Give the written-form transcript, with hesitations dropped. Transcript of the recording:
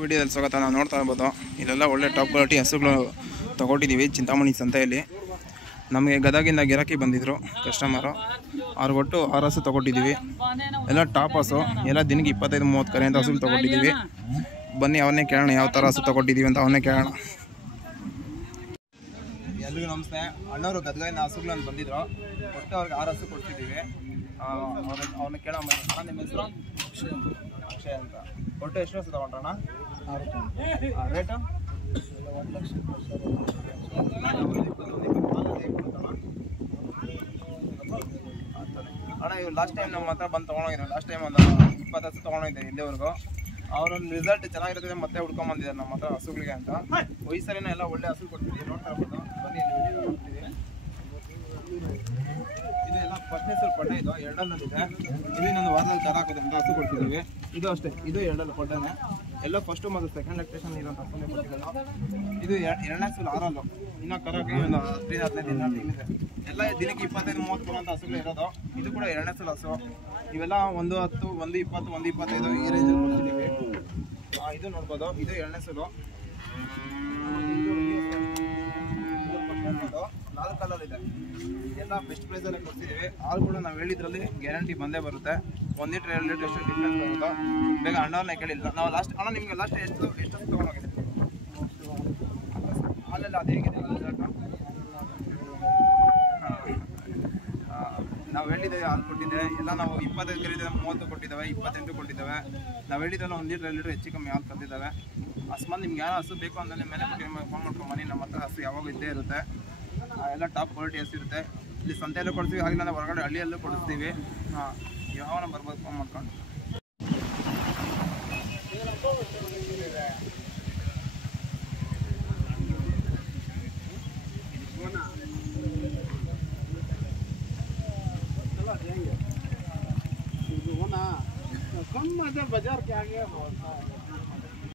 ವಿಡಿಯೋದಲ್ಲಿ ಸ್ವಾಗತ. ನಾವು ನೋಡ್ತಾ ಇರ್ಬೋದು ಇಲ್ಲೆಲ್ಲ ಒಳ್ಳೆ ಟಾಪ್ ಕ್ವಾಲಿಟಿ ಹಸುಗಳು ತೊಗೊಟ್ಟಿದ್ದೀವಿ ಚಿಂತಾಮಣಿ ಸಂತೆಯಲ್ಲಿ. ನಮಗೆ ಗದಗಿಂದ ಗಿರಾಕಿ ಬಂದಿದ್ದರು ಕಸ್ಟಮರು, ಅವ್ರಿಗೆ ಒಟ್ಟು 6 ಹಸು ತೊಗೊಟ್ಟಿದ್ದೀವಿ. ಎಲ್ಲ ಟಾಪ್ ಹಸು, ಎಲ್ಲ ದಿನಕ್ಕೆ 25-30 ಕರೆಯಿಂದ ಹಸುಗಳು ತೊಗೊಟ್ಟಿದ್ದೀವಿ. ಬನ್ನಿ ಅವನ್ನೇ ಕೇಳೋಣ ಯಾವ ಥರ ಹಸು ತೊಗೊಟ್ಟಿದ್ದೀವಿ ಅಂತ ಅವನ್ನೇ ಕೇಳೋಣ. ಎಲ್ರಿಗೂ ನಮಸ್ತೆ. ಅಣ್ಣವರು ಗದಗಿಂದ ಹಸುಗಳನ್ನು ಬಂದಿದ್ರು, ಒಟ್ಟು ಅವ್ರಿಗೆ 6 ಹಸು ಕೊಡ್ತಿದ್ದೀವಿ. ಅವ್ರನ್ನ ಕೇಳೋ ನಿಮ್ಮ ಹೆಸರು? ಅಕ್ಷಯ್ ಅಂತ. ಒಟ್ಟು ಎಷ್ಟು ಹಸು ತೊಗೊಂಡ್ರಣ್ಣ? ರೇಟು? 1,00,000. ಅಣ್ಣ ಇವ್ರು ಲಾಸ್ಟ್ ಟೈಮ್ ನಮ್ಮ ಹತ್ರ ಬಂದು ತೊಗೊಂಡೋಗಿದ್ರು. ಲಾಸ್ಟ್ ಟೈಮ್ ಒಂದು 20 ಹಸು ತೊಗೊಂಡೋಗಿದ್ದೆ ಇಲ್ಲಿವರೆಗೂ. ಅವ್ರೊಂದು ರಿಸಲ್ಟ್ ಚೆನ್ನಾಗಿರ್ತದೆ ಮತ್ತೆ ಹುಡ್ಕೊಂಬಂದಿದ್ದಾರೆ ನಮ್ಮ ಹತ್ರ ಹಸುಗಳಿಗೆ ಅಂತ. ವಯಸ್ಸರಿನ ಎಲ್ಲ ಒಳ್ಳೆ ಹಸು ಕೊಡ್ತೀವಿ, ನೋಡ್ತಾ ಇರ್ಬೋದು. ಬನ್ನಿ ನೋಡ್ತೀವಿ. ಇದು ಎಲ್ಲ ಫಸ್ಟ್ನೇ ಸ್ವಲ್ಪ ಪಡ್ಡೆ, ಇದು ಎರಡಲ್ಲಲ್ಲಿದೆ. ಇನ್ನೊಂದು ವಾರದಲ್ಲಿ ಕರ ಹಾಕೋದು ಅಂತ ಹಸು ಕೊಡ್ತಿದ್ದೀವಿ. ಇದು ಅಷ್ಟೇ, ಇದು ಎರಡಲ್ಲ ಪಡ್ಡೆನೆ. ಎಲ್ಲ ಫಸ್ಟು ಮತ್ತು ಸೆಕೆಂಡ್ ಲ್ಯಾಕ್ಟೇಷನ್ ಇರೋಂಥ ಹಸುನೇ ಕೊಡ್ತಿದ್ದಲ್ಲ. ಇದು 2ನೇ ಸಲ ಆರಲ್ಲು, ಇನ್ನೂ ಕರಕ್ಕೆ ಒಂದು 15-15 ದಿನ ಟೈಮ್ ಇದೆ. ಎಲ್ಲ ದಿನಕ್ಕೆ 25-30 ಕೊಡುವಂಥ ಹಸುಗಳು ಇರೋದು. ಇದು ಕೂಡ 2ನೇ ಸಲ ಹಸು. ಇವೆಲ್ಲ 110, 120, 125 ಈ ರೇಂಜಲ್ಲಿ ಕೊಡ್ತಿದ್ದೀವಿ. ಇದು ನೋಡ್ಬೋದು, ಇದು 2ನೇ ಸಲ. 4 ಕಲರ್ ಇದೆ. ಎಲ್ಲ ಬೆಸ್ಟ್ ಪ್ರೈಸಲ್ಲೇ ಕೊಡ್ತಿದ್ದೀವಿ. ಹಾಲು ಕೂಡ ನಾವು ಹೇಳಿದ್ರಲ್ಲಿ ಗ್ಯಾರಂಟಿ ಬಂದೇ ಬರುತ್ತೆ. 1 ಲೀಟ್ರ್ 2 ಲೀಟ್ರ್ ಎಷ್ಟು ಡಿಫ್ರೆನ್ಸ್ ಬರುತ್ತೋ ಬೇಗ ಅಣ್ಣವ್ರನ್ನೇ ಕೇಳಿಲ್ಲ ನಾವು. ಲಾಸ್ಟ್ ಅಣ್ಣ ನಿಮಗೆ ಲಾಸ್ಟ್ ಎಷ್ಟು ತೊಗೊಂಡೋಗಿದೆ ಹಾಲೆಲ್ಲ? ಅದೇ ಹೇಗಿದೆ ನಾವು ಹೇಳಿದ್ದೇವೆ. ಹಾಲು ಕೊಟ್ಟಿದ್ದೆ ಎಲ್ಲ ನಾವು 25 ಕರೀತಿದ್ದೆ, 30 ಕೊಟ್ಟಿದ್ದಾವೆ, 28 ಕೊಟ್ಟಿದ್ದಾವೆ. ನಾವು ಹೇಳಿದ್ದೆಲ್ಲ 1 ಲೀಟ್ರ್ 2 ಲೀಟ್ರ್ ಹೆಚ್ಚು ಕಮ್ಮಿ ಹಾಲು ತಂದಿದ್ದಾವೆ. ಅಸ್ಮಾತ್ ನಿಮ್ಗೆ ಯಾರು ಹಸು ಬೇಕು ಅಂದರೆ ಮೇಲೆ ನಿಮಗೆ ಫೋನ್ ಮಾಡ್ಕೊಂಬನ್ನಿ. ನಮ್ಮ ಹತ್ರ ಹಸು ಯಾವಾಗ ಇದ್ದೇ ಇರುತ್ತೆ. ಎಲ್ಲ ಟಾಪ್ ಕ್ವಾಲಿಟಿ ಹಸು ಇರುತ್ತೆ. ಇಲ್ಲಿ ಸಂತೆಯಲ್ಲೂ ಕೊಡ್ತೀವಿ, ಆಗಿಲ್ಲ ಅಂದರೆ ಹೊರಗಡೆ ಹಳ್ಳಿಯಲ್ಲೂ ಕೊಡಿಸ್ತೀವಿ. ಯಾವಾಗ ಬರ್ಬೋದು ಫೋನ್ ಮಾಡ್ಕೊಂಡು. बाजार के आगे